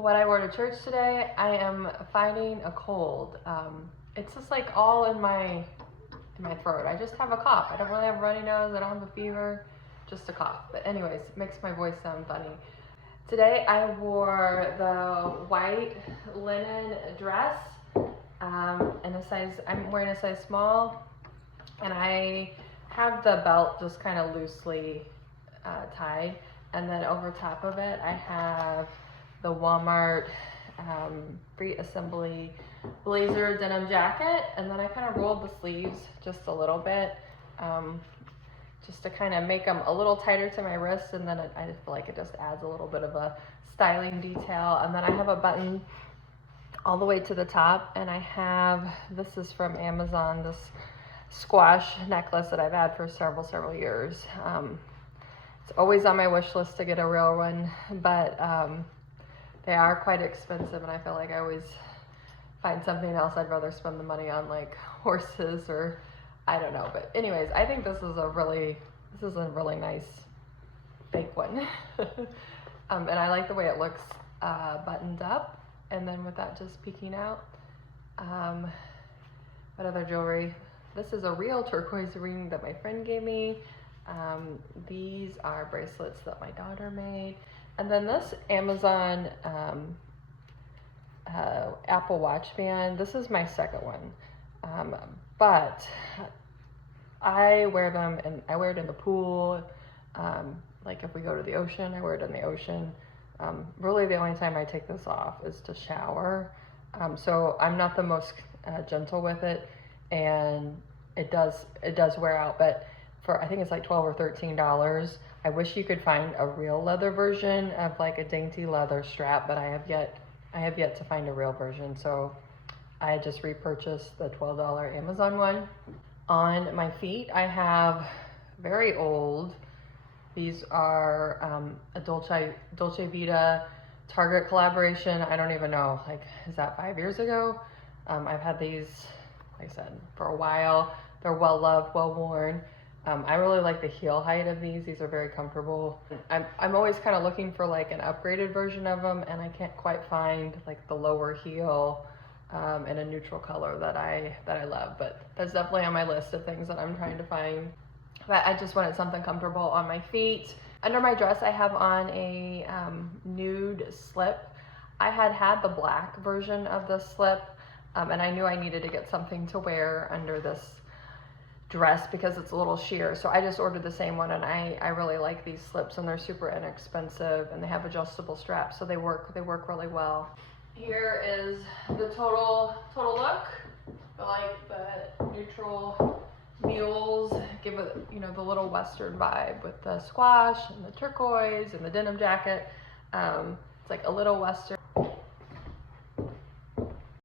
what I wore to church today. I am fighting a cold. It's just like all in my throat. I just have a cough. I don't really have a runny nose. I don't have a fever, just a cough. But anyways, it makes my voice sound funny. Today I wore the white linen dress in a size, I'm wearing a size small, and I have the belt just kind of loosely tied, and then over top of it I have the Walmart free assembly blazer denim jacket, and then I kind of rolled the sleeves just a little bit just to kind of make them a little tighter to my wrists, and then I just feel like it just adds a little bit of a styling detail. And then I have a button all the way to the top, and I have, this is from Amazon, this squash necklace that I've had for several years. It's always on my wish list to get a real one, but they are quite expensive, and I feel like I always find something else I'd rather spend the money on, like horses or I don't know. But anyways, I think this is a really nice fake one. And I like the way it looks buttoned up, and then with that just peeking out. What other jewelry? This is a real turquoise ring that my friend gave me. These are bracelets that my daughter made. And then this Amazon Apple Watch band, this is my second one. But I wear them, and I wear it in the pool. Like if we go to the ocean, I wear it in the ocean. Really the only time I take this off is to shower. So I'm not the most gentle with it, and it does wear out, but for, I think it's like $12 or $13. I wish you could find a real leather version of like a dainty leather strap, but I have yet to find a real version. So I just repurchased the $12 Amazon one. On my feet, I have very old, these are a Dolce Vita Target collaboration. I don't even know, like, is that 5 years ago? I've had these, like I said, for a while. They're well loved, well worn. I really like the heel height of these. These are very comfortable. I'm always kind of looking for like an upgraded version of them, and I can't quite find like the lower heel in a neutral color that I love. But that's definitely on my list of things that I'm trying to find. But I just wanted something comfortable on my feet. Under my dress, I have on a nude slip. I had the black version of the slip, and I knew I needed to get something to wear under this dress because it's a little sheer. So I just ordered the same one, and I really like these slips, and they're super inexpensive, and they have adjustable straps, so they work really well. Here is the total look. I like the neutral mules, give it, you know, the little Western vibe with the squash and the turquoise and the denim jacket. It's like a little Western.